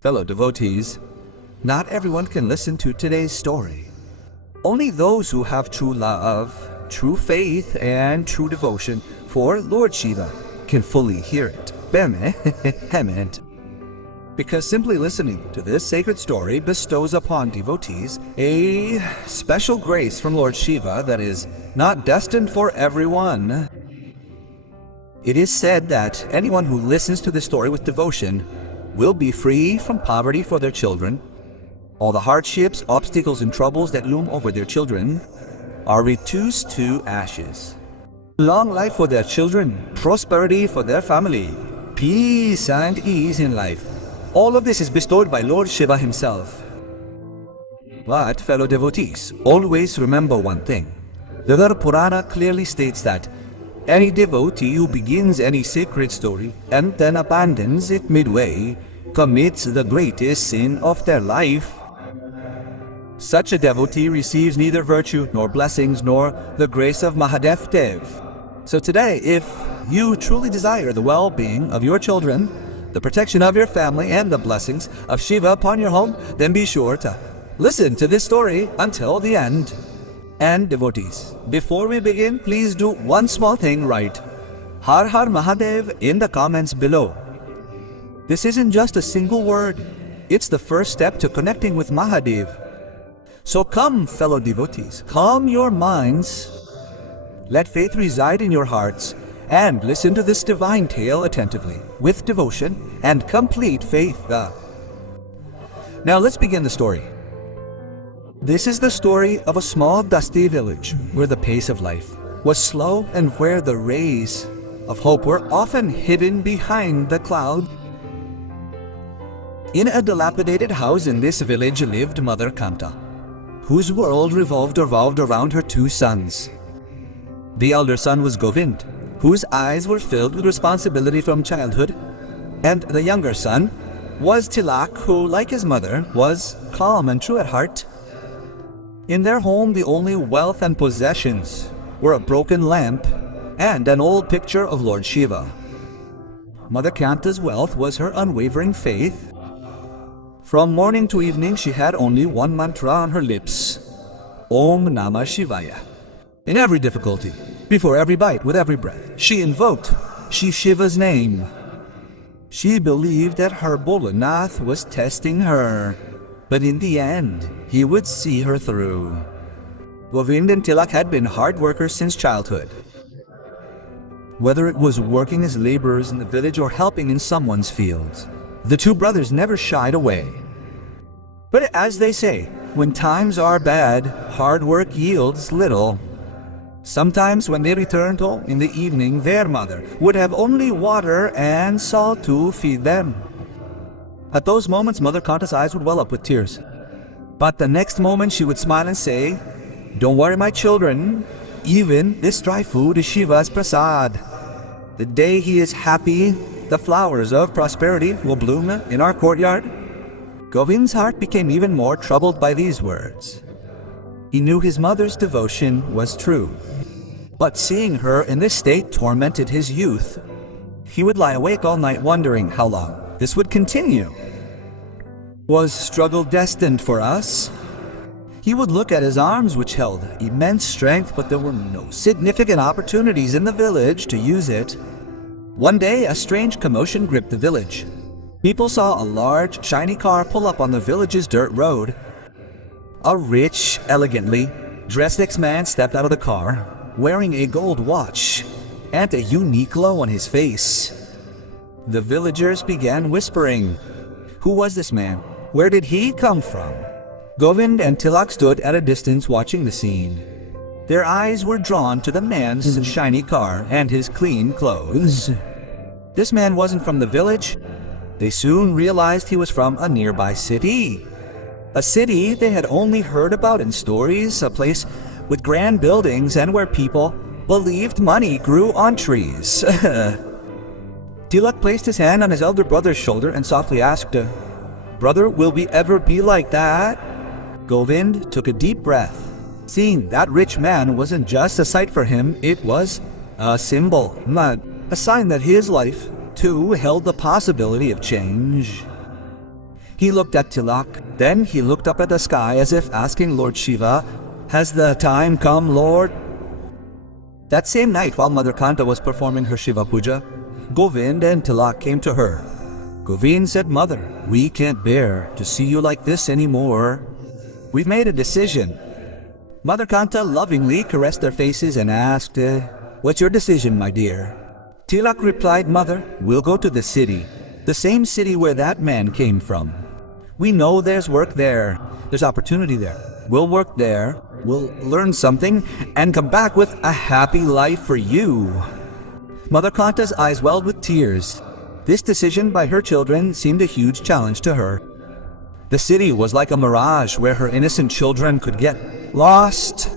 Fellow devotees, not everyone can listen to today's story. Only those who have true love, true faith, and true devotion for Lord Shiva can fully hear it. Because simply listening to this sacred story bestows upon devotees a special grace from Lord Shiva that is not destined for everyone. It is said that anyone who listens to this story with devotion will be free from poverty for their children. All the hardships, obstacles, and troubles that loom over their children are reduced to ashes. Long life for their children, prosperity for their family, peace and ease in life. All of this is bestowed by Lord Shiva himself. But, fellow devotees, always remember one thing. The Purana clearly states that any devotee who begins any sacred story and then abandons it midway commits the greatest sin of their life. Such a devotee receives neither virtue nor blessings nor the grace of Mahadev. So today, if you truly desire the well-being of your children, the protection of your family, and the blessings of Shiva upon your home, then be sure to listen to this story until the end. And devotees, before we begin, please do one small thing right. Har Har Mahadev in the comments below. This isn't just a single word. It's the first step to connecting with Mahadev. So come, fellow devotees, calm your minds. Let faith reside in your hearts and listen to this divine tale attentively, with devotion and complete faith. Now let's begin the story. This is the story of a small dusty village where the pace of life was slow and where the rays of hope were often hidden behind the cloud. In a dilapidated house in this village lived Mother Kanta, whose world revolved around her two sons. The elder son was Govind, whose eyes were filled with responsibility from childhood, and the younger son was Tilak, who, like his mother, was calm and true at heart. In their home, the only wealth and possessions were a broken lamp and an old picture of Lord Shiva. Mother Kanta's wealth was her unwavering faith. From morning to evening, she had only one mantra on her lips: Om Namah Shivaya. In every difficulty, before every bite, with every breath, she invoked Shiva's name. She believed that her Bolanath was testing her, but in the end, he would see her through. Govind and Tilak had been hard workers since childhood. Whether it was working as laborers in the village or helping in someone's fields, the two brothers never shied away. But as they say, when times are bad, hard work yields little. Sometimes when they returned home in the evening, their mother would have only water and salt to feed them. At those moments, Mother Kanta's eyes would well up with tears. But the next moment she would smile and say, "Don't worry, my children, even this dry food is Shiva's prasad. The day he is happy, the flowers of prosperity will bloom in our courtyard." Govind's heart became even more troubled by these words. He knew his mother's devotion was true, but seeing her in this state tormented his youth. He would lie awake all night wondering how long this would continue. Was struggle destined for us? He would look at his arms, which held immense strength, but there were no significant opportunities in the village to use it. One day, a strange commotion gripped the village. People saw a large, shiny car pull up on the village's dirt road. A rich, elegantly dressed ex-man stepped out of the car, wearing a gold watch and a unique glow on his face. The villagers began whispering, "Who was this man? Where did he come from?" Govind and Tilak stood at a distance watching the scene. Their eyes were drawn to the man's shiny car and his clean clothes. This man wasn't from the village. They soon realized he was from a nearby city. A city they had only heard about in stories, a place with grand buildings and where people believed money grew on trees. Tilak placed his hand on his elder brother's shoulder and softly asked, "Brother, will we ever be like that?" Govind took a deep breath. Seeing that rich man wasn't just a sight for him, it was a symbol, a sign that his life, too, held the possibility of change. He looked at Tilak, then he looked up at the sky as if asking Lord Shiva, "Has the time come, Lord?" That same night, while Mother Kanta was performing her Shiva Puja, Govind and Tilak came to her. Govind said, "Mother, we can't bear to see you like this anymore. We've made a decision." Mother Kanta lovingly caressed their faces and asked, "What's your decision, my dear?" Tilak replied, "Mother, we'll go to the city, the same city where that man came from. We know there's work there, there's opportunity there. We'll work there, we'll learn something, and come back with a happy life for you." Mother Kanta's eyes welled with tears. This decision by her children seemed a huge challenge to her. The city was like a mirage where her innocent children could get lost.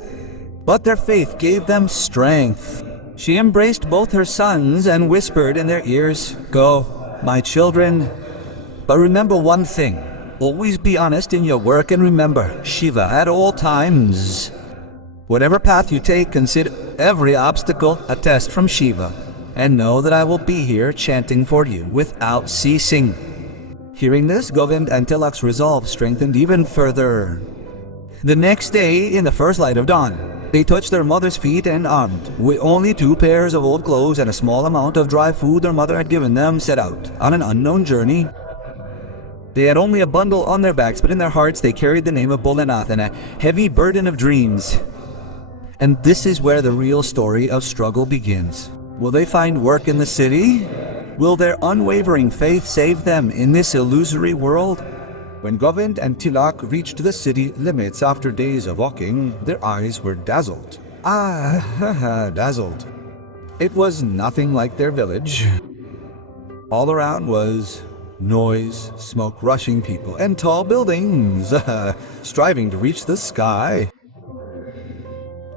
But their faith gave them strength. She embraced both her sons and whispered in their ears, "Go, my children. But remember one thing. Always be honest in your work and remember Shiva at all times. Whatever path you take, consider every obstacle a test from Shiva. And know that I will be here chanting for you without ceasing." Hearing this, Govind and Tilak's resolve strengthened even further. The next day, in the first light of dawn, they touched their mother's feet and armed, with only 2 pairs of old clothes and a small amount of dry food their mother had given them, set out on an unknown journey. They had only a bundle on their backs, but in their hearts they carried the name of Bholenath and a heavy burden of dreams. And this is where the real story of struggle begins. Will they find work in the city? Will their unwavering faith save them in this illusory world? When Govind and Tilak reached the city limits after days of walking, their eyes were dazzled. Dazzled. It was nothing like their village. All around was noise, smoke, rushing people, and tall buildings, striving to reach the sky.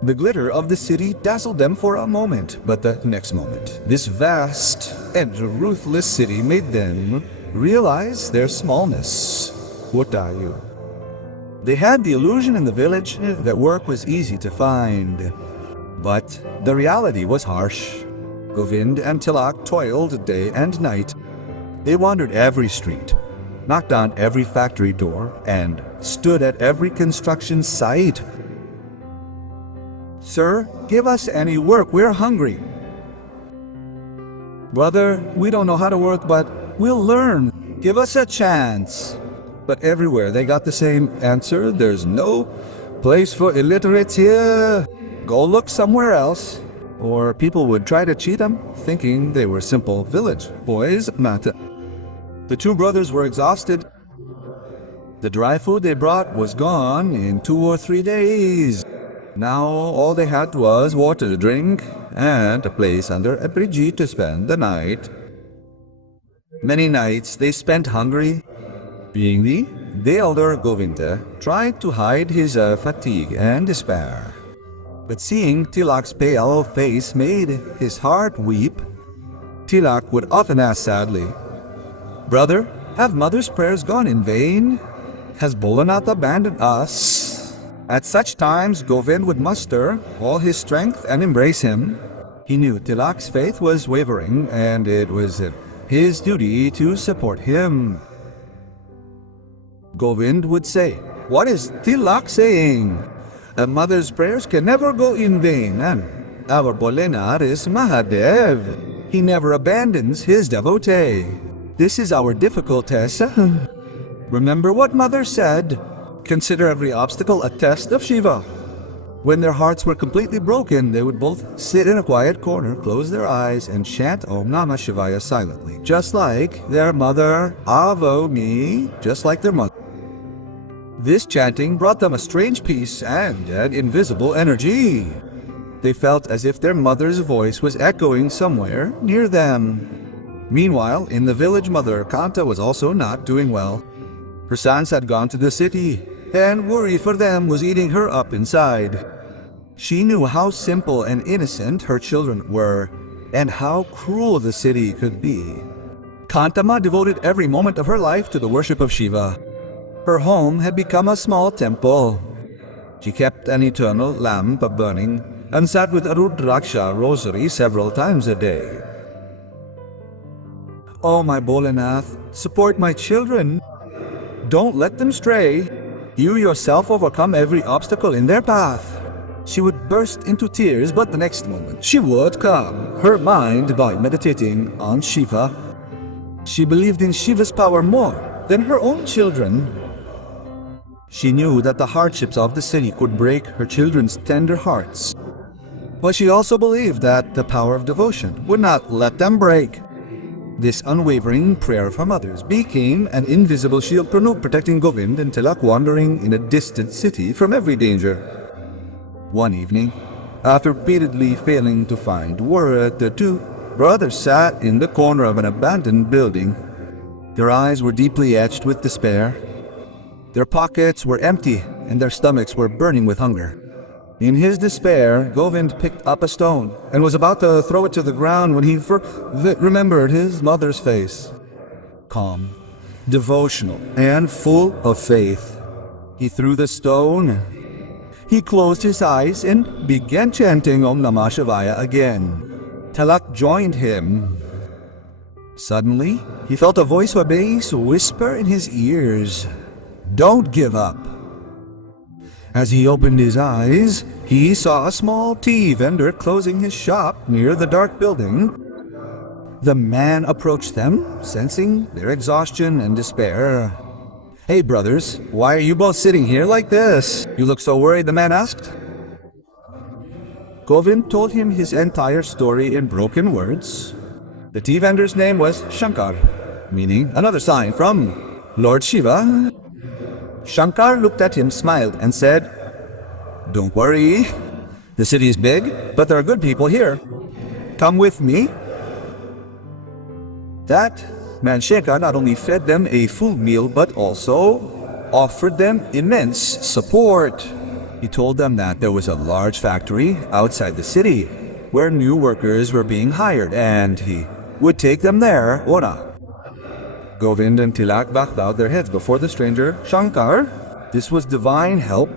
The glitter of the city dazzled them for a moment, but the next moment, this vast and ruthless city made them realize their smallness. What are you? They had the illusion in the village that work was easy to find, but the reality was harsh. Govind and Tilak toiled day and night. They wandered every street, knocked on every factory door, and stood at every construction site. "Sir, give us any work, we're hungry." "Brother, we don't know how to work, but we'll learn. Give us a chance." But everywhere they got the same answer: "There's no place for illiterates here. Go look somewhere else." Or people would try to cheat them, thinking they were simple village boys. The 2 brothers were exhausted. The dry food they brought was gone in 2 or 3 days. Now all they had was water to drink and a place under a bridge to spend the night. Many nights they spent hungry. Being the elder Govinda tried to hide his fatigue and despair. But seeing Tilak's pale face made his heart weep. Tilak would often ask sadly, "Brother, have mother's prayers gone in vain? Has Bholenath abandoned us?" At such times, Govind would muster all his strength and embrace him. He knew Tilak's faith was wavering, and it was his duty to support him. Govind would say, "What is Tilak saying? A mother's prayers can never go in vain, and our Bholenath is Mahadev. He never abandons his devotee. This is our difficult test. Remember what mother said. Consider every obstacle a test of Shiva." When their hearts were completely broken, they would both sit in a quiet corner, close their eyes, and chant Om Namah Shivaya silently, just like their mother, Avomi, just like their mother. This chanting brought them a strange peace and an invisible energy. They felt as if their mother's voice was echoing somewhere near them. Meanwhile, in the village, Mother Kanta was also not doing well. Her sons had gone to the city, and worry for them was eating her up inside. She knew how simple and innocent her children were, and how cruel the city could be. Kantama devoted every moment of her life to the worship of Shiva. Her home had become a small temple. She kept an eternal lamp burning and sat with a Rudraksha rosary several times a day. "Oh, my Bholenath, support my children. Don't let them stray. You yourself overcome every obstacle in their path. She would burst into tears, but the next moment she would calm her mind by meditating on Shiva. She believed in Shiva's power more than her own children. She knew that the hardships of the city could break her children's tender hearts. But she also believed that the power of devotion would not let them break. This unwavering prayer of her mother's became an invisible shield protecting Govind and Tilak wandering in a distant city from every danger. One evening, after repeatedly failing to find work, the two brothers sat in the corner of an abandoned building. Their eyes were deeply etched with despair. Their pockets were empty and their stomachs were burning with hunger. In his despair, Govind picked up a stone and was about to throw it to the ground when he remembered his mother's face. Calm, devotional, and full of faith. He threw the stone. He closed his eyes and began chanting Om Namah Shivaya again. Tilak joined him. Suddenly, he felt a voice or bass whisper in his ears, "Don't give up." As he opened his eyes, he saw a small tea vendor closing his shop near the dark building. The man approached them, sensing their exhaustion and despair. "Hey brothers, why are you both sitting here like this? You look so worried," the man asked. Govind told him his entire story in broken words. The tea vendor's name was Shankar, meaning another sign from Lord Shiva. Shankar looked at him, smiled, and said, "Don't worry. The city is big, but there are good people here. Come with me." That man Shankar not only fed them a full meal, but also offered them immense support. He told them that there was a large factory outside the city where new workers were being hired, and he would take them there, or not. Govind and Tilak bowed their heads before the stranger, Shankar. This was divine help.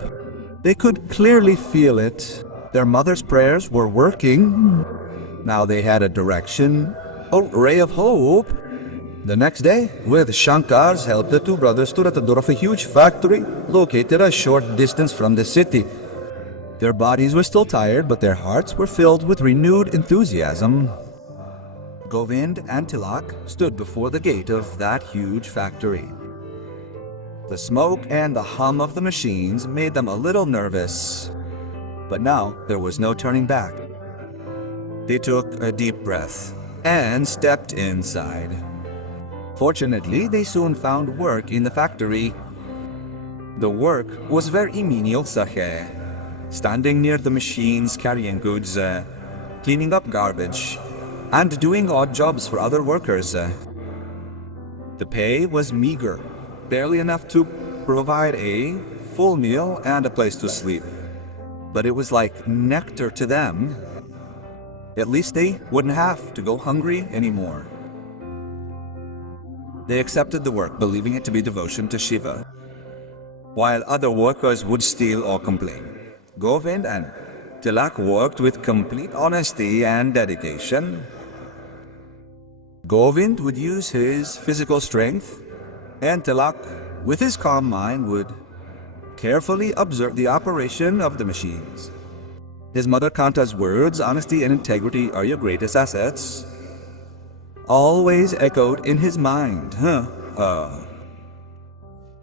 They could clearly feel it. Their mother's prayers were working. Now they had a direction, a ray of hope. The next day, with Shankar's help, the two brothers stood at the door of a huge factory located a short distance from the city. Their bodies were still tired, but their hearts were filled with renewed enthusiasm. Govind and Tilak stood before the gate of that huge factory. The smoke and the hum of the machines made them a little nervous. But now there was no turning back. They took a deep breath and stepped inside. Fortunately, they soon found work in the factory. The work was very menial, standing near the machines, carrying goods, cleaning up garbage, and doing odd jobs for other workers. The pay was meager, barely enough to provide a full meal and a place to sleep. But it was like nectar to them. At least they wouldn't have to go hungry anymore. They accepted the work, believing it to be devotion to Shiva, while other workers would steal or complain. Govind and Tilak worked with complete honesty and dedication. Govind would use his physical strength, and Tilak, with his calm mind, would carefully observe the operation of the machines. His mother Kanta's words, "Honesty and integrity are your greatest assets," always echoed in his mind.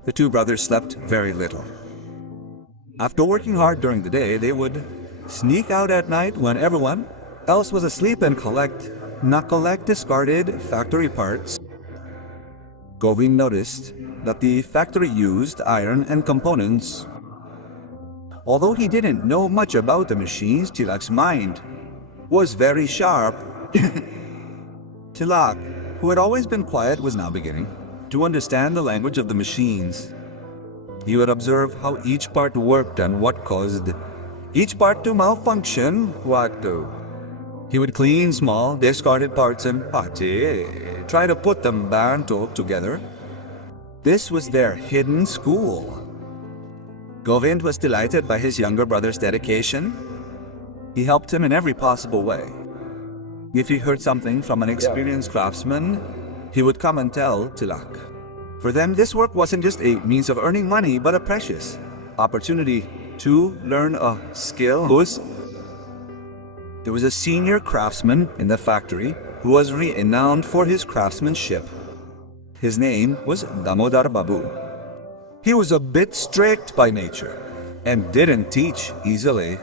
The two brothers slept very little. After working hard during the day, they would sneak out at night when everyone else was asleep and collect discarded factory parts. Govind noticed that the factory used iron and components. Although he didn't know much about the machines, Tilak's mind was very sharp. Tilak, who had always been quiet, was now beginning to understand the language of the machines. He would observe how each part worked and what caused each part to malfunction. He would clean small, discarded parts and try to put them back together. This was their hidden school. Govind was delighted by his younger brother's dedication. He helped him in every possible way. If he heard something from an experienced craftsman, he would come and tell Tilak. For them, this work wasn't just a means of earning money, but a precious opportunity to learn a skill. There was a senior craftsman in the factory who was renowned for his craftsmanship. His name was Damodar Babu. He was a bit strict by nature and didn't teach easily.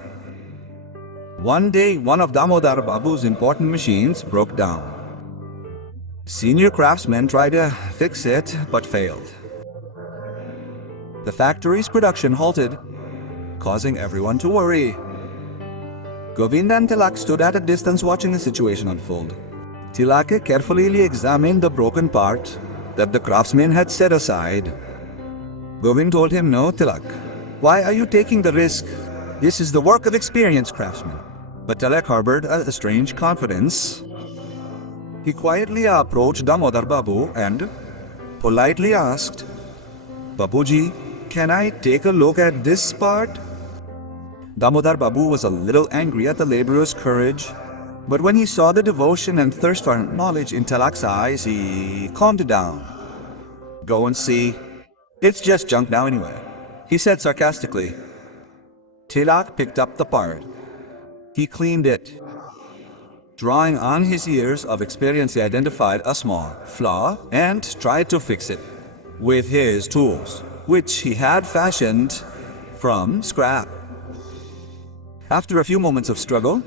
One day, one of Damodar Babu's important machines broke down. Senior craftsmen tried to fix it, but failed. The factory's production halted, causing everyone to worry. Govind and Tilak stood at a distance watching the situation unfold. Tilak carefully examined the broken part that the craftsman had set aside. Govind told him, "No, Tilak. Why are you taking the risk? This is the work of experienced craftsmen." But Tilak harbored a strange confidence. He quietly approached Damodar Babu and politely asked, "Babuji, can I take a look at this part?" Damodar Babu was a little angry at the laborer's courage, but when he saw the devotion and thirst for knowledge in Tilak's eyes, he calmed down. "Go and see. It's just junk now anyway," he said sarcastically. Tilak picked up the part. He cleaned it. Drawing on his years of experience, he identified a small flaw and tried to fix it with his tools, which he had fashioned from scrap. After a few moments of struggle,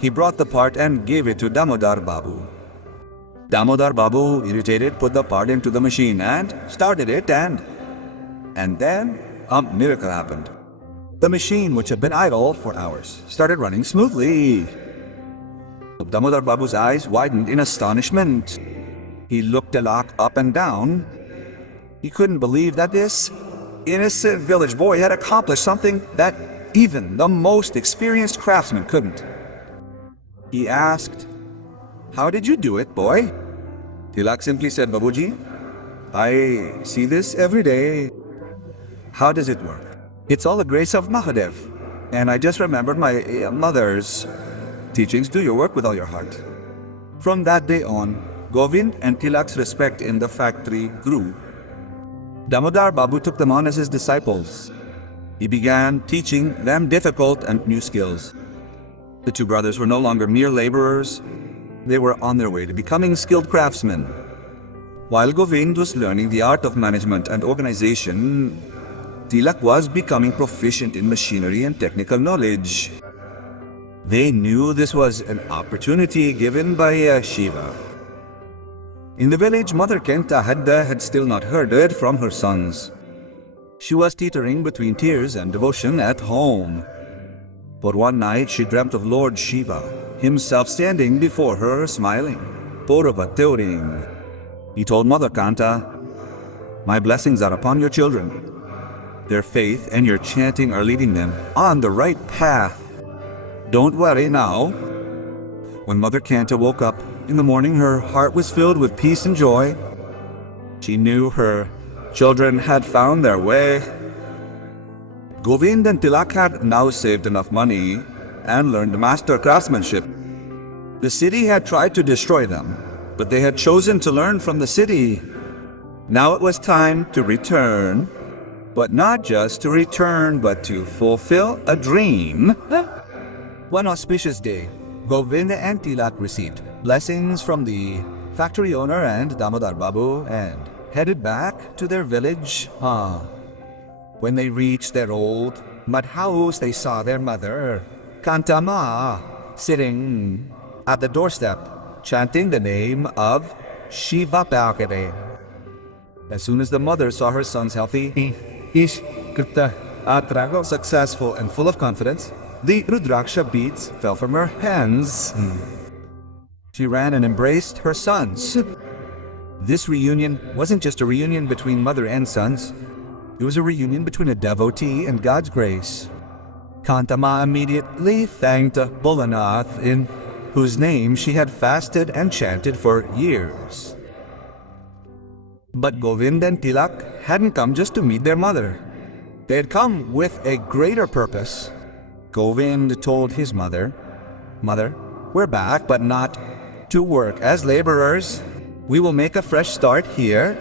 he brought the part and gave it to Damodar Babu. Damodar Babu, irritated, put the part into the machine and started it, and then a miracle happened. The machine, which had been idle for hours, started running smoothly. Damodar Babu's eyes widened in astonishment. He looked Tilak up and down. He couldn't believe that this innocent village boy had accomplished something that even the most experienced craftsman couldn't. He asked, "How did you do it, boy?" Tilak simply said, "Babuji, I see this every day." "How does it work?" "It's all the grace of Mahadev, and I just remembered my mother's teachings. Do your work with all your heart." From that day on, Govind and Tilak's respect in the factory grew. Damodar Babu took them on as his disciples. He began teaching them difficult and new skills. The two brothers were no longer mere laborers. They were on their way to becoming skilled craftsmen. While Govind was learning the art of management and organization, Tilak was becoming proficient in machinery and technical knowledge. They knew this was an opportunity given by Shiva. In the village, Mother Kenta had still not heard it from her sons. She was teetering between tears and devotion at home. But one night she dreamt of Lord Shiva, himself standing before her, smiling. Purvateuring. He told Mother Kanta, "My blessings are upon your children. Their faith and your chanting are leading them on the right path. Don't worry now." When Mother Kanta woke up in the morning, her heart was filled with peace and joy. She knew her children had found their way. Govind and Tilak had now saved enough money and learned master craftsmanship. The city had tried to destroy them, but they had chosen to learn from the city. Now it was time to return, but not just to return, but to fulfill a dream. One auspicious day, Govind and Tilak received blessings from the factory owner and Damodar Babu and headed back to their village. When they reached their old mud house, they saw their mother, Kantama, sitting at the doorstep, chanting the name of ShivKatha. As soon as the mother saw her sons healthy, successful and full of confidence, the Rudraksha beads fell from her hands. She ran and embraced her sons. This reunion wasn't just a reunion between mother and sons. It was a reunion between a devotee and God's grace. Kantama immediately thanked Bholanath, in whose name she had fasted and chanted for years. But Govind and Tilak hadn't come just to meet their mother. They had come with a greater purpose. Govind told his mother, "Mother, we're back, but not to work as laborers. We will make a fresh start here.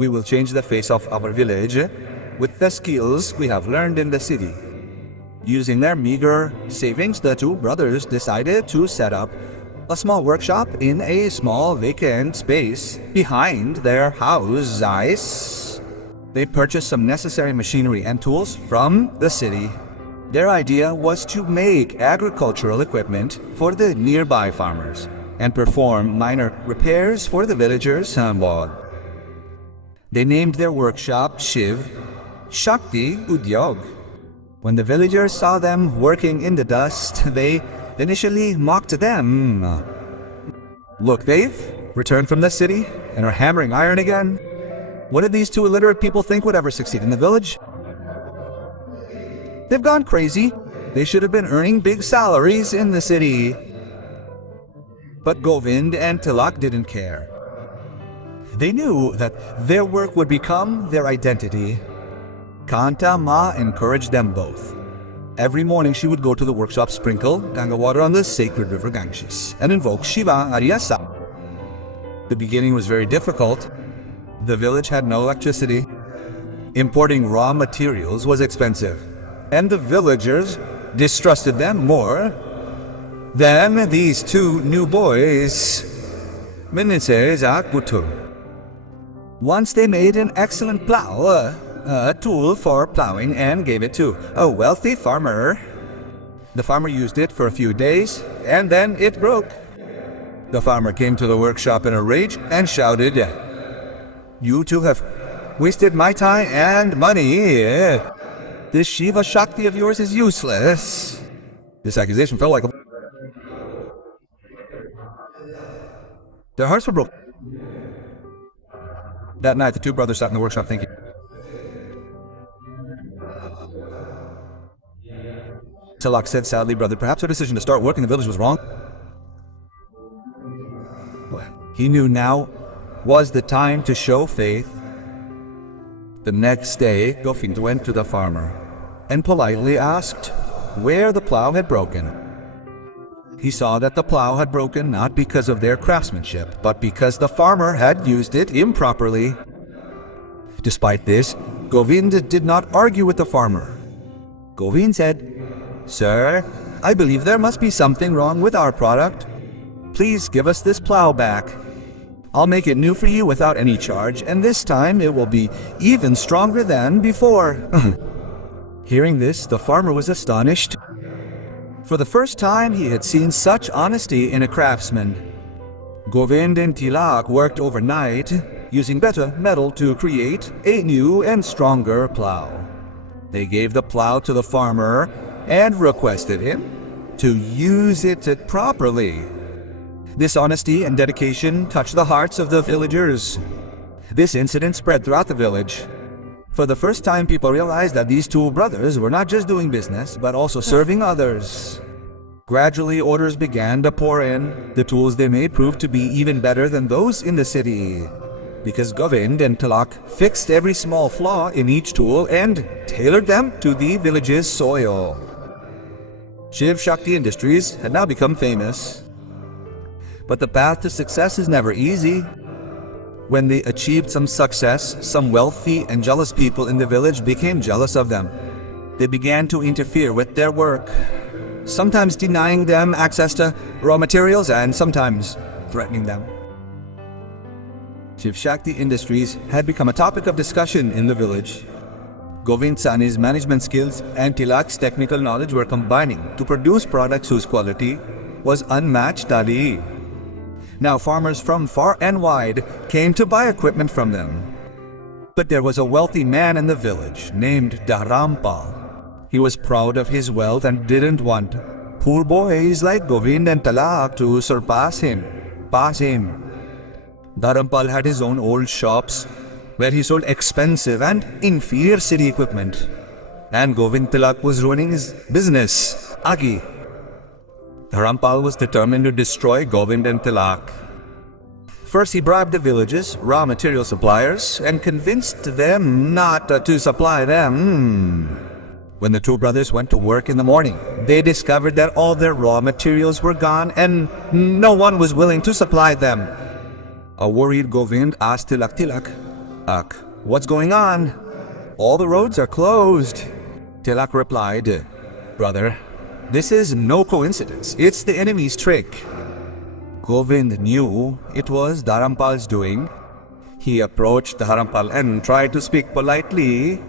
We will change the face of our village with the skills we have learned in the city. Using their meager savings, the two brothers decided to set up a small workshop in a small vacant space behind their house. They purchased some necessary machinery and tools from the city. Their idea was to make agricultural equipment for the nearby farmers and perform minor repairs for the villagers somewhat. They named their workshop Shiv Shakti Udyog. When the villagers saw them working in the dust, they initially mocked them. Look, they've returned from the city and are hammering iron again. What did these two illiterate people think would ever succeed in the village? They've gone crazy. They should have been earning big salaries in the city. But Govind and Tilak didn't care. They knew that their work would become their identity. Kanta Ma encouraged them both. Every morning she would go to the workshop, sprinkle Ganga water on the sacred river Ganges, and invoke Shiva Aryasa. The beginning was very difficult. The village had no electricity. Importing raw materials was expensive, and the villagers distrusted them more than these two new boys. Once they made an excellent plow, a tool for plowing, and gave it to a wealthy farmer. The farmer used it for a few days, and then it broke. The farmer came to the workshop in a rage and shouted, "You two have wasted my time and money. This Shiva Shakti of yours is useless." This accusation felt like a... Their hearts were broken. That night, the two brothers sat in the workshop thinking. Tilak said sadly, "Brother, perhaps our decision to start work in the village was wrong." He knew now was the time to show faith. The next day, Govind went to the farmer and politely asked where the plow had broken. He saw that the plow had broken not because of their craftsmanship, but because the farmer had used it improperly. Despite this, Govind did not argue with the farmer. Govind said, "Sir, I believe there must be something wrong with our product. Please give us this plow back. I'll make it new for you without any charge, and this time it will be even stronger than before." Hearing this, the farmer was astonished. For the first time, he had seen such honesty in a craftsman. Govind and Tilak worked overnight, using better metal to create a new and stronger plow. They gave the plow to the farmer and requested him to use it properly. This honesty and dedication touched the hearts of the villagers. This incident spread throughout the village. For the first time, people realized that these two brothers were not just doing business, but also serving others. Gradually, orders began to pour in. The tools they made proved to be even better than those in the city, because Govind and Tilak fixed every small flaw in each tool and tailored them to the village's soil. Shiv Shakti Industries had now become famous. But the path to success is never easy. When they achieved some success, some wealthy and jealous people in the village became jealous of them. They began to interfere with their work, sometimes denying them access to raw materials and sometimes threatening them. Shiv Shakti Industries had become a topic of discussion in the village. Govind Sani's management skills and Tilak's technical knowledge were combining to produce products whose quality was unmatched. Now farmers from far and wide came to buy equipment from them. But there was a wealthy man in the village named Dharampal. He was proud of his wealth and didn't want poor boys like Govind and Tilak to surpass him, pass him. Dharampal had his own old shops where he sold expensive and inferior city equipment. And Govind Tilak was ruining his business. Dharampal was determined to destroy Govind and Tilak. First, he bribed the village's raw material suppliers and convinced them not to supply them. When the two brothers went to work in the morning, they discovered that all their raw materials were gone and no one was willing to supply them. A worried Govind asked Tilak, Ak, what's going on? All the roads are closed. Tilak replied, Brother, this is no coincidence. It's the enemy's trick. Govind knew it was Dharampal's doing. He approached Dharampal and tried to speak politely,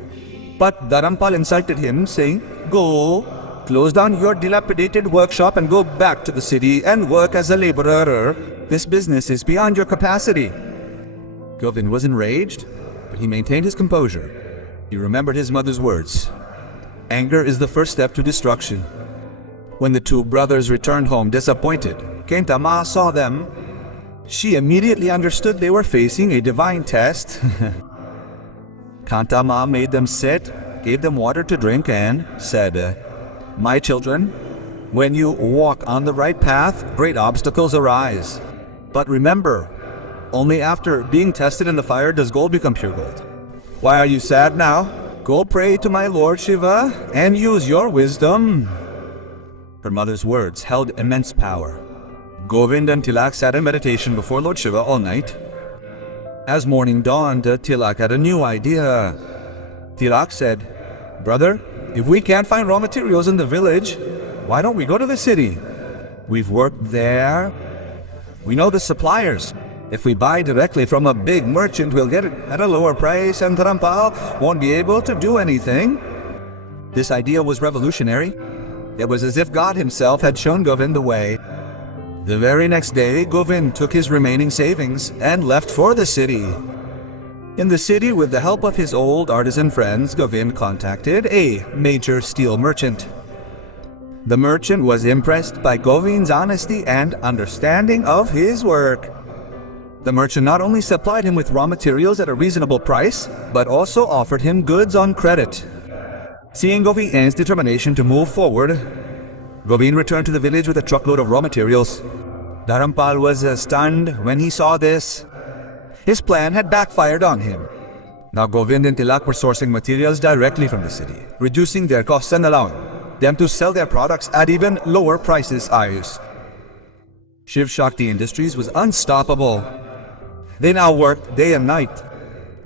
but Dharampal insulted him, saying, Go, close down your dilapidated workshop and go back to the city and work as a laborer. This business is beyond your capacity. Govind was enraged, but he maintained his composure. He remembered his mother's words. Anger is the first step to destruction. When the two brothers returned home disappointed, Kenta Ma saw them. She immediately understood they were facing a divine test. Kanta Ma made them sit, gave them water to drink, and said, My children, when you walk on the right path, great obstacles arise. But remember, only after being tested in the fire does gold become pure gold. Why are you sad now? Go pray to my Lord Shiva and use your wisdom. Her mother's words held immense power. Govind and Tilak sat in meditation before Lord Shiva all night. As morning dawned, Tilak had a new idea. Tilak said, Brother, if we can't find raw materials in the village, why don't we go to the city? We've worked there. We know the suppliers. If we buy directly from a big merchant, we'll get it at a lower price and Dharampal won't be able to do anything. This idea was revolutionary. It was as if God himself had shown Govind the way. The very next day, Govind took his remaining savings and left for the city. In the city, with the help of his old artisan friends, Govind contacted a major steel merchant. The merchant was impressed by Govind's honesty and understanding of his work. The merchant not only supplied him with raw materials at a reasonable price, but also offered him goods on credit. Seeing Govind's determination to move forward, Govind returned to the village with a truckload of raw materials. Dharampal was stunned when he saw this. His plan had backfired on him. Now Govind and Tilak were sourcing materials directly from the city, reducing their costs and allowing them to sell their products at even lower prices. Shiv Shakti Industries was unstoppable. They now worked day and night.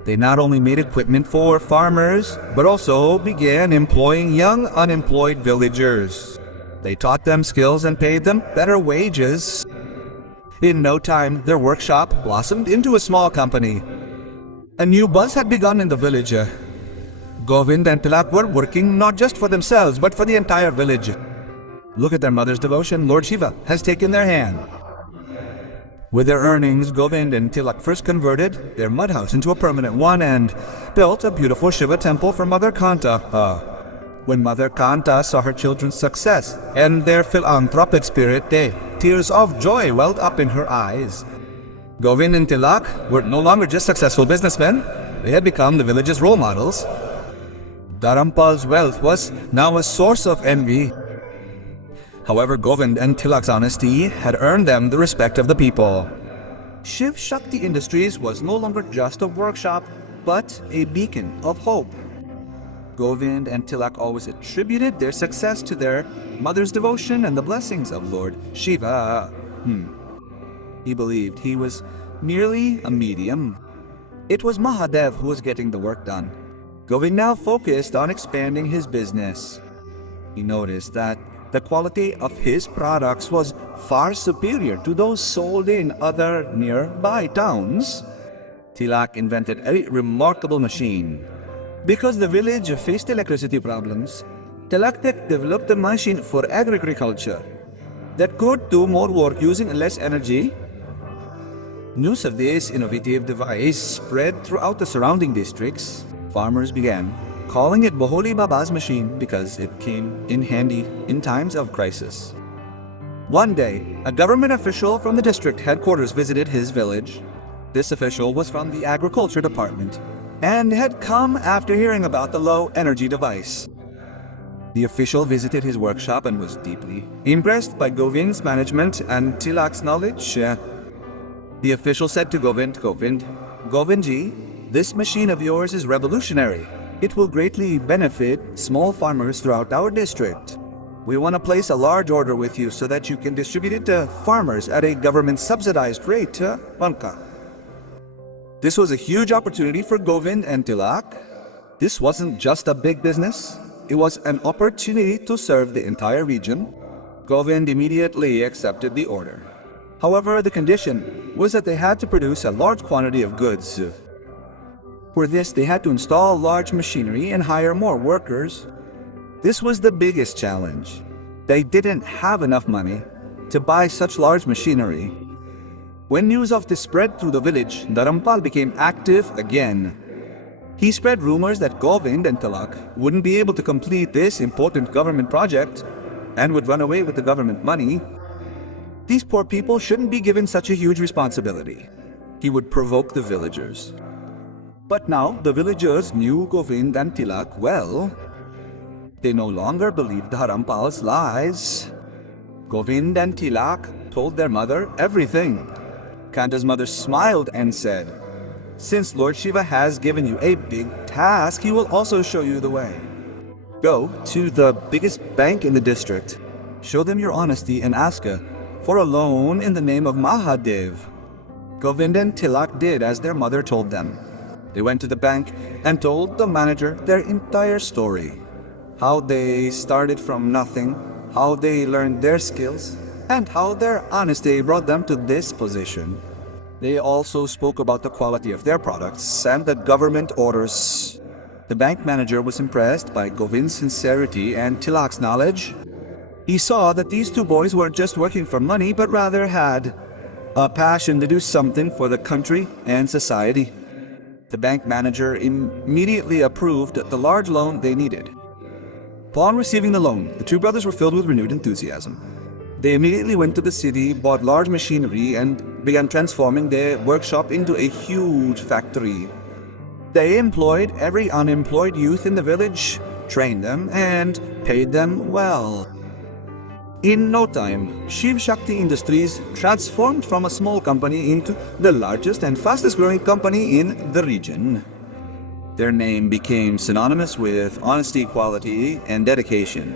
They not only made equipment for farmers, but also began employing young unemployed villagers. They taught them skills and paid them better wages. In no time, their workshop blossomed into a small company. A new buzz had begun in the village. Govind and Tilak were working not just for themselves, but for the entire village. Look at their mother's devotion. Lord Shiva has taken their hand. With their earnings, Govind and Tilak first converted their mud house into a permanent one and built a beautiful Shiva temple for Mother Kanta. When Mother Kanta saw her children's success and their philanthropic spirit, tears of joy welled up in her eyes. Govind and Tilak were no longer just successful businessmen. They had become the village's role models. Dharampal's wealth was now a source of envy. However, Govind and Tilak's honesty had earned them the respect of the people. Shiv Shakti Industries was no longer just a workshop, but a beacon of hope. Govind and Tilak always attributed their success to their mother's devotion and the blessings of Lord Shiva. He believed he was merely a medium. It was Mahadev who was getting the work done. Govind now focused on expanding his business. He noticed that the quality of his products was far superior to those sold in other nearby towns. Tilak invented a remarkable machine. Because the village faced electricity problems, Tilak developed a machine for agriculture that could do more work using less energy. News of this innovative device spread throughout the surrounding districts. Farmers began calling it Boholi Baba's machine because it came in handy in times of crisis. One day, a government official from the district headquarters visited his village. This official was from the agriculture department and had come after hearing about the low-energy device. The official visited his workshop and was deeply impressed by Govind's management and Tilak's knowledge. The official said to Govindji, this machine of yours is revolutionary. It will greatly benefit small farmers throughout our district. We want to place a large order with you so that you can distribute it to farmers at a government-subsidized rate. This was a huge opportunity for Govind and Tilak. This wasn't just a big business, it was an opportunity to serve the entire region. Govind immediately accepted the order. However, the condition was that they had to produce a large quantity of goods. For this, they had to install large machinery and hire more workers. This was the biggest challenge. They didn't have enough money to buy such large machinery. When news of this spread through the village, Dharampal became active again. He spread rumors that Govind and Tilak wouldn't be able to complete this important government project and would run away with the government money. These poor people shouldn't be given such a huge responsibility. He would provoke the villagers. But now the villagers knew Govind and Tilak well. They no longer believed Dharampal's lies. Govind and Tilak told their mother everything. Kanta's mother smiled and said, "Since Lord Shiva has given you a big task, he will also show you the way. Go to the biggest bank in the district, show them your honesty and ask for a loan in the name of Mahadev." Govind and Tilak did as their mother told them. They went to the bank and told the manager their entire story. How they started from nothing, how they learned their skills, and how their honesty brought them to this position. They also spoke about the quality of their products and the government orders. The bank manager was impressed by Govind's sincerity and Tilak's knowledge. He saw that these two boys weren't just working for money, but rather had a passion to do something for the country and society. The bank manager immediately approved the large loan they needed. Upon receiving the loan, the two brothers were filled with renewed enthusiasm. They immediately went to the city, bought large machinery, and began transforming their workshop into a huge factory. They employed every unemployed youth in the village, trained them, and paid them well. In no time, Shiv Shakti Industries transformed from a small company into the largest and fastest growing company in the region. Their name became synonymous with honesty, quality, and dedication.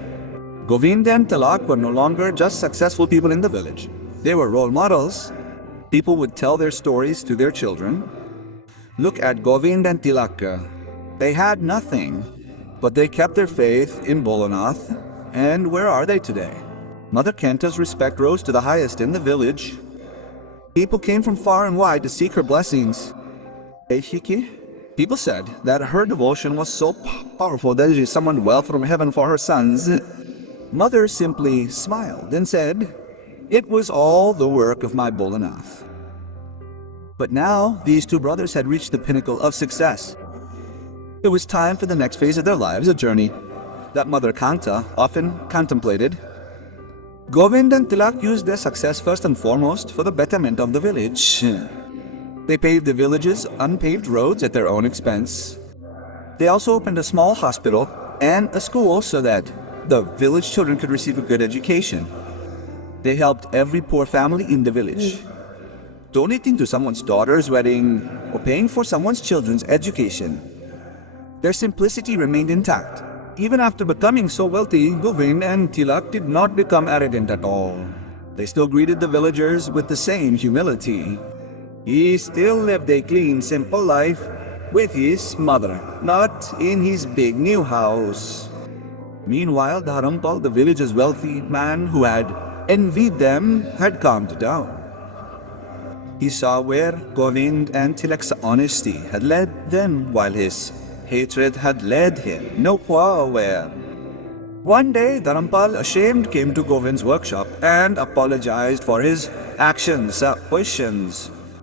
Govind and Tilak were no longer just successful people in the village. They were role models. People would tell their stories to their children. Look at Govind and Tilak. They had nothing, but they kept their faith in Bholanath. And where are they today? Mother Kanta's respect rose to the highest in the village. People came from far and wide to seek her blessings. People said that her devotion was so powerful that she summoned wealth from heaven for her sons. Mother simply smiled and said, "It was all the work of my Bholanath." But now, these two brothers had reached the pinnacle of success. It was time for the next phase of their lives, a journey that Mother Kanta often contemplated. Govind and Tilak used their success first and foremost for the betterment of the village. They paved the village's unpaved roads at their own expense. They also opened a small hospital and a school so that the village children could receive a good education. They helped every poor family in the village, donating to someone's daughter's wedding or paying for someone's children's education. Their simplicity remained intact. Even after becoming so wealthy, Govind and Tilak did not become arrogant at all. They still greeted the villagers with the same humility. He still lived a clean, simple life with his mother, not in his big new house. Meanwhile, Dharampal, the village's wealthy man who had envied them, had calmed down. He saw where Govind and Tilak's honesty had led them, while his hatred had led him nowhere. One day, Dharampal, ashamed, came to Govind's workshop and apologized for his actions.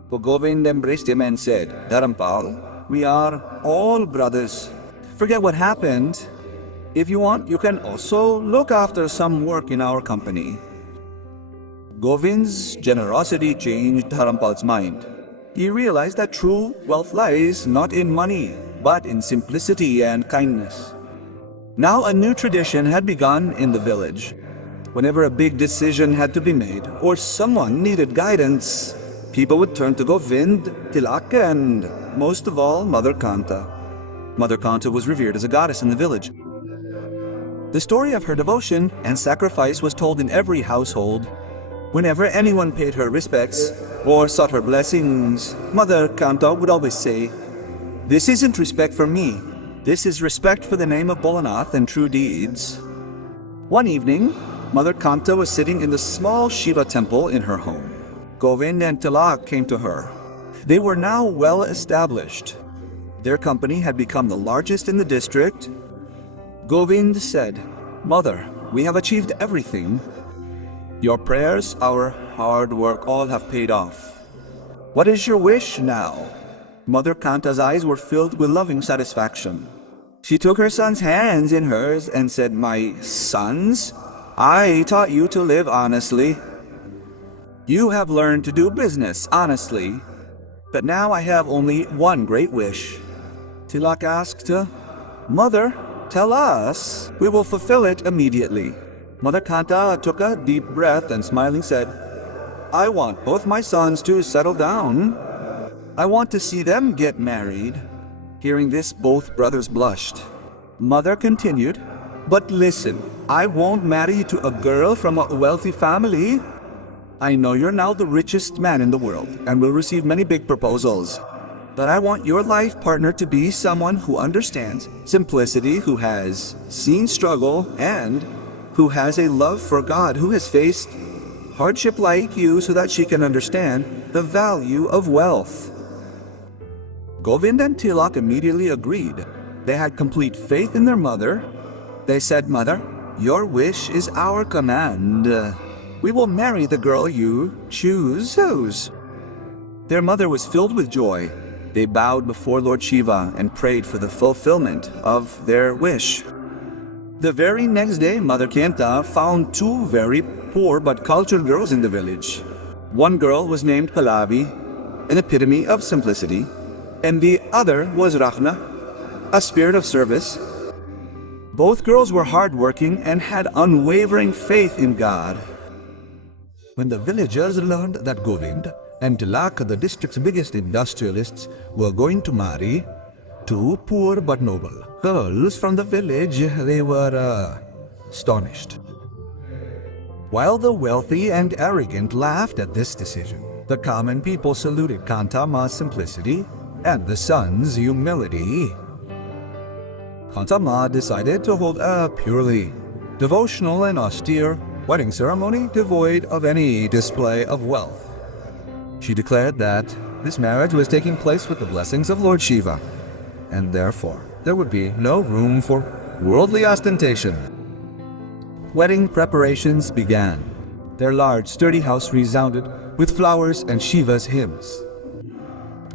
So Govind embraced him and said, "Dharampal, we are all brothers. Forget what happened. If you want, you can also look after some work in our company." Govind's generosity changed Dharampal's mind. He realized that true wealth lies not in money, but in simplicity and kindness. Now a new tradition had begun in the village. Whenever a big decision had to be made or someone needed guidance, people would turn to Govind, Tilak, and most of all, Mother Kanta. Mother Kanta was revered as a goddess in the village. The story of her devotion and sacrifice was told in every household. Whenever anyone paid her respects, or sought her blessings, Mother Kanta would always say, "This isn't respect for me. This is respect for the name of Bolanath and true deeds." One evening, Mother Kanta was sitting in the small Shiva temple in her home. Govind and Tilak came to her. They were now well established. Their company had become the largest in the district. Govind said, "Mother, we have achieved everything. Your prayers, our hard work, all have paid off. What is your wish now?" Mother Kanta's eyes were filled with loving satisfaction. She took her son's hands in hers and said, "My sons, I taught you to live honestly. You have learned to do business honestly. But now I have only one great wish." Tilak asked, "Mother, tell us. We will fulfill it immediately." Mother Kanta took a deep breath and smiling said, "I want both my sons to settle down. I want to see them get married." Hearing this, both brothers blushed. Mother continued, "But listen, I won't marry you to a girl from a wealthy family. I know you're now the richest man in the world and will receive many big proposals. But I want your life partner to be someone who understands simplicity, who has seen struggle, and who has a love for God, who has faced hardship like you so that she can understand the value of wealth." Govind and Tilak immediately agreed. They had complete faith in their mother. They said, "Mother, your wish is our command. We will marry the girl you choose." Their mother was filled with joy. They bowed before Lord Shiva and prayed for the fulfillment of their wish. The very next day, Mother Kanta found two very poor but cultured girls in the village. One girl was named Pallavi, an epitome of simplicity, and the other was Rakhna, a spirit of service. Both girls were hardworking and had unwavering faith in God. When the villagers learned that Govind and Tilak, the district's biggest industrialists, were going to marry two poor but noble girls from the village, they were astonished. While the wealthy and arrogant laughed at this decision, the common people saluted Kanta Ma's simplicity and the son's humility. Kanta Ma decided to hold a purely devotional and austere wedding ceremony devoid of any display of wealth. She declared that this marriage was taking place with the blessings of Lord Shiva, and therefore there would be no room for worldly ostentation. Wedding preparations began. Their large, sturdy house resounded with flowers and Shiva's hymns.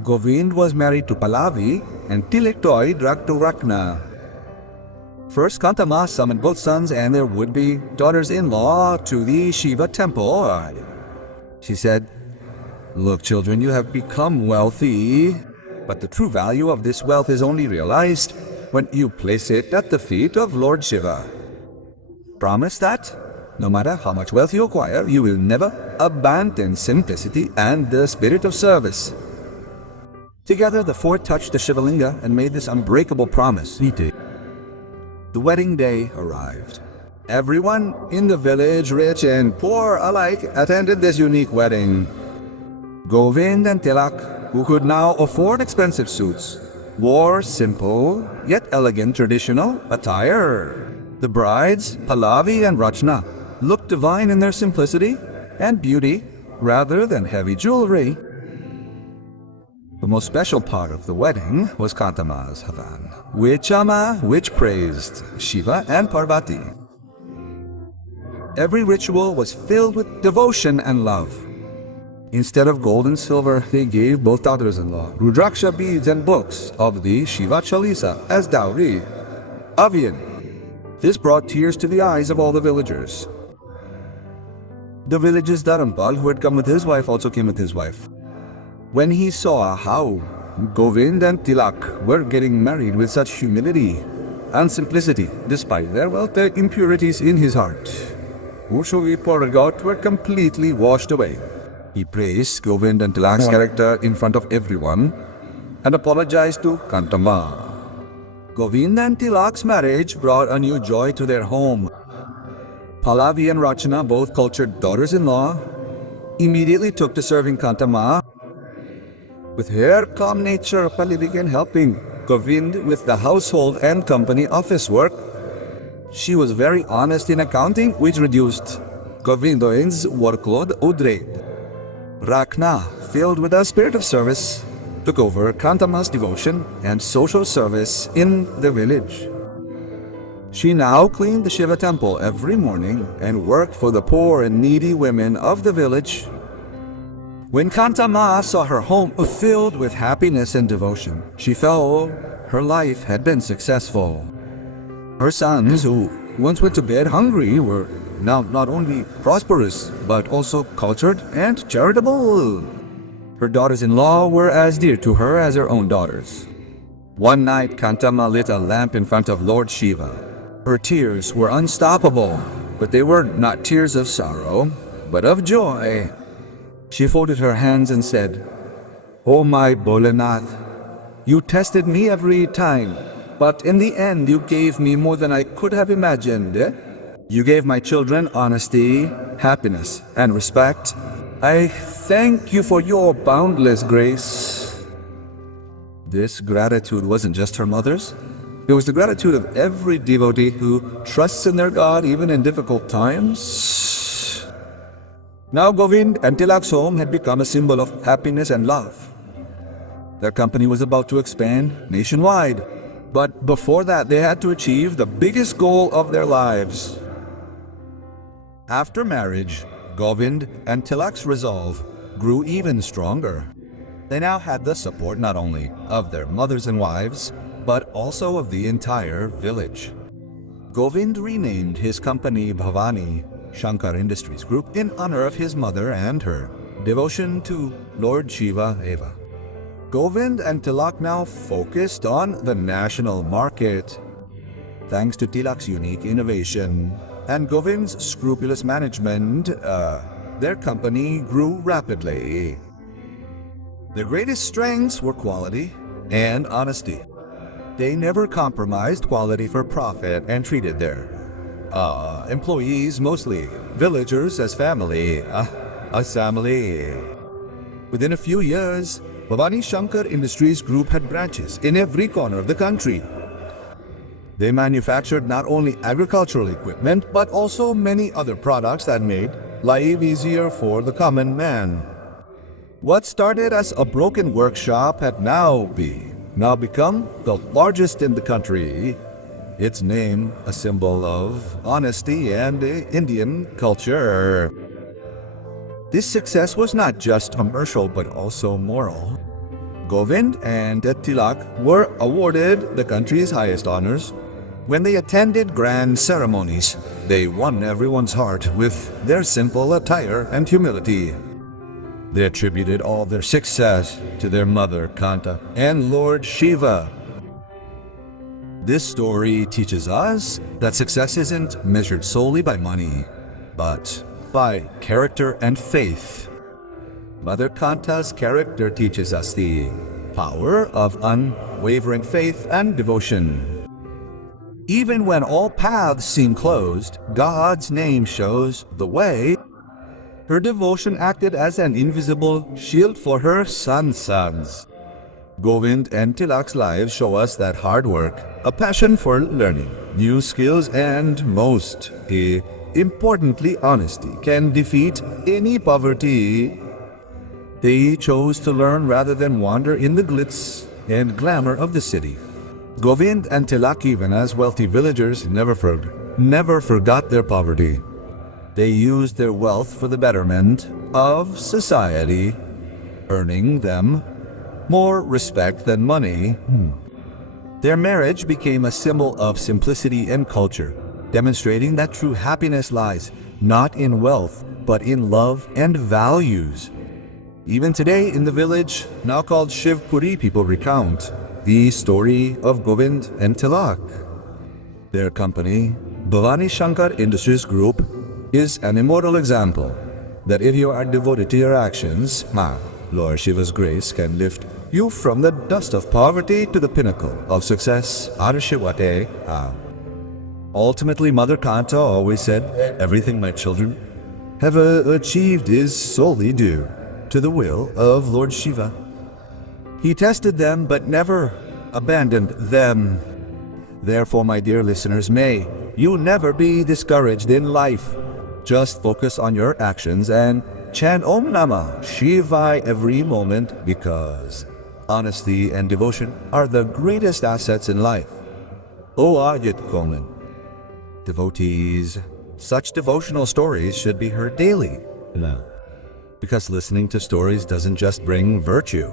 Govind was married to Pallavi and Tilak to Rakhna. First, Kanta Ma summoned both sons and their would-be daughters-in-law to the Shiva temple. She said, "Look, children, you have become wealthy, but the true value of this wealth is only realized when you place it at the feet of Lord Shiva. Promise that, no matter how much wealth you acquire, you will never abandon simplicity and the spirit of service." Together, the four touched the Shivalinga and made this unbreakable promise. The wedding day arrived. Everyone in the village, rich and poor alike, attended this unique wedding. Govind and Tilak, who could now afford expensive suits, wore simple yet elegant traditional attire. The brides, Pallavi and Rachna, looked divine in their simplicity and beauty rather than heavy jewelry. The most special part of the wedding was Kanta Ma's Havan, which praised Shiva and Parvati. Every ritual was filled with devotion and love. Instead of gold and silver, they gave both daughters-in-law Rudraksha beads and books of the Shiva Chalisa as dowry. Avian. This brought tears to the eyes of all the villagers. The village's Dharampal, who had come with his wife, also came with his wife. When he saw how Govind and Tilak were getting married with such humility and simplicity, despite their wealth and impurities in his heart, Ushovi Poragot were completely washed away. He praised Govind and Tilak's character in front of everyone and apologized to Kanta Ma. Govind and Tilak's marriage brought a new joy to their home. Pallavi and Rachna, both cultured daughters-in-law, immediately took to serving Kanta Ma. With her calm nature, Pali began helping Govind with the household and company office work. She was very honest in accounting, which reduced Govind's workload udre. Rakna, filled with a spirit of service, took over Kantama's devotion and social service in the village. She now cleaned the Shiva temple every morning and worked for the poor and needy women of the village. When Kantama saw her home filled with happiness and devotion, she felt her life had been successful. Her sons, who once went to bed hungry, were now not only prosperous, but also cultured and charitable. Her daughters-in-law were as dear to her as her own daughters. One night, Kantama lit a lamp in front of Lord Shiva. Her tears were unstoppable, but they were not tears of sorrow, but of joy. She folded her hands and said, "Oh my Bholanath, you tested me every time, but in the end you gave me more than I could have imagined. You gave my children honesty, happiness, and respect. I thank you for your boundless grace." This gratitude wasn't just her mother's. It was the gratitude of every devotee who trusts in their God even in difficult times. Now Govind and Tilak's home had become a symbol of happiness and love. Their company was about to expand nationwide, but before that they had to achieve the biggest goal of their lives. After marriage, Govind and Tilak's resolve grew even stronger. They now had the support not only of their mothers and wives, but also of the entire village. Govind renamed his company Bhavani Shankar Industries Group in honor of his mother and her devotion to Lord Shiva Eva. Govind and Tilak now focused on the national market. Thanks to Tilak's unique innovation and Govind's scrupulous management, their company grew rapidly. Their greatest strengths were quality and honesty. They never compromised quality for profit and treated their employees, mostly villagers, as family. A family. Within a few years, Bhavani Shankar Industries Group had branches in every corner of the country. They manufactured not only agricultural equipment, but also many other products that made life easier for the common man. What started as a broken workshop had now become the largest in the country. Its name a symbol of honesty and Indian culture. This success was not just commercial but also moral. Govind and Tilak were awarded the country's highest honors. When they attended grand ceremonies, they won everyone's heart with their simple attire and humility. They attributed all their success to their mother, Kanta, and Lord Shiva. This story teaches us that success isn't measured solely by money, but by character and faith. Mother Kanta's character teaches us the power of unwavering faith and devotion. Even when all paths seem closed, God's name shows the way. Her devotion acted as an invisible shield for her sons. Govind and Tilak's lives show us that hard work, a passion for learning new skills, and most importantly, honesty can defeat any poverty. They chose to learn rather than wander in the glitz and glamour of the city. Govind and Tilak, even as wealthy villagers, never forgot their poverty. They used their wealth for the betterment of society, earning them more respect than money. Their marriage became a symbol of simplicity and culture, demonstrating that true happiness lies not in wealth, but in love and values. Even today in the village, now called Shiv Puri, people recount the story of Govind and Tilak. Their company, Bhavani Shankar Industries Group, is an immortal example that if you are devoted to your actions, Lord Shiva's grace can lift you from the dust of poverty to the pinnacle of success. Ultimately, Mother Kanta always said, "Everything my children have achieved is solely due to the will of Lord Shiva. He tested them but never abandoned them. Therefore, my dear listeners, may you never be discouraged in life. Just focus on your actions and chant Om Namah Shivaya every moment, because honesty and devotion are the greatest assets in life. O Ayat Komen. Devotees, such devotional stories should be heard daily. No. Because listening to stories doesn't just bring virtue.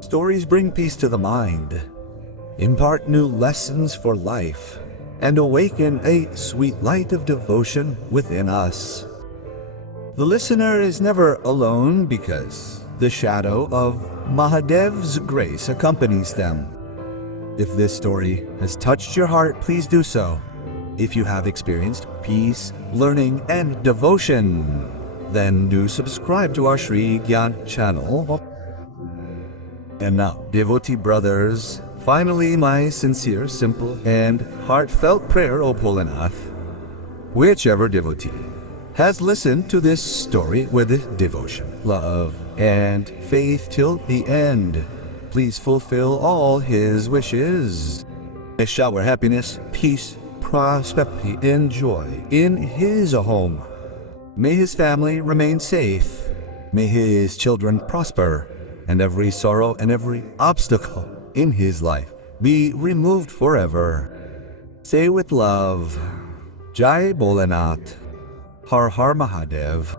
Stories bring peace to the mind, impart new lessons for life, and awaken a sweet light of devotion within us. The listener is never alone because the shadow of Mahadev's grace accompanies them. If this story has touched your heart, please do so. If you have experienced peace, learning, and devotion, then do subscribe to our Shree Gyan channel. And now, devotee brothers, finally my sincere, simple, and heartfelt prayer, O Bholanath. Whichever devotee has listened to this story with devotion, love, and faith till the end, please fulfill all his wishes. May shower happiness, peace, prosperity, and joy in his home. May his family remain safe. May his children prosper, and every sorrow and every obstacle in his life be removed forever. Say with love, Jai Bholanath, Har Har Mahadev.